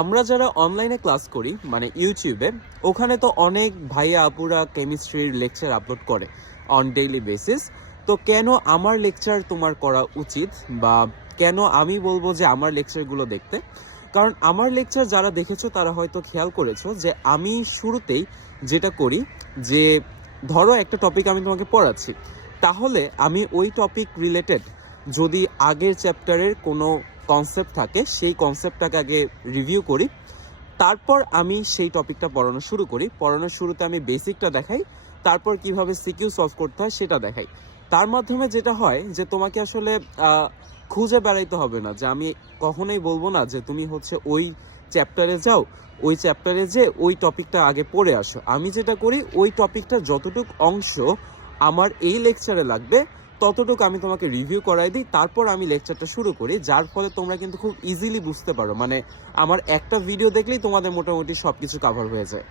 আমরা যারা অনলাইনে ক্লাস করি মানে ইউটিউবে ওখানে তো অনেক ভাইয়া আপুরা কেমিস্ট্রির লেকচার আপলোড করে অন ডেইলি বেসিস তো কেন আমার লেকচার তোমার করা উচিত বা কেন আমি বলব যে আমার লেকচারগুলো দেখতে? কারণ আমার লেকচার যারা দেখেছ, তারা হয়তো খেয়াল করেছ যে আমি শুরুতেই যেটা করি যে, ধরো একটা টপিক আমি তোমাকে পড়াচ্ছি, তাহলে আমি ওই টপিক রিলেটেড যদি আগের চ্যাপ্টারের কোনো কনসেপ্ট থাকে, সেই কনসেপ্টটাকে আগে রিভিউ করি। তারপর আমি সেই টপিকটা পড়ানো শুরু করি। পড়ানোর শুরুতে আমি বেসিকটা দেখাই, তারপর কীভাবে সিকিউ সলভ করতে হয় সেটা দেখাই। তার মাধ্যমে যেটা হয় যে, তোমাকে আসলে খুঁজে বেড়াইতে হবে না যে, আমি কখনোই বলব না যে, তুমি হচ্ছে ওই চ্যাপ্টারে যাও, ওই চ্যাপ্টারে যে ওই টপিকটা আগে পড়ে আসো। আমি যেটা করি, ওই টপিকটার যতটুক অংশ আমার এই লেকচারে লাগবে ততটুকু আমি তোমাকে রিভিউ করাই দিই, তারপর আমি লেকচারটা শুরু করি, যার ফলে তোমরা কিন্তু খুব ইজিলি বুঝতে পারো। মানে আমার একটা ভিডিও দেখলেই তোমাদের মোটামুটি সব কিছু কাভার হয়ে যায়।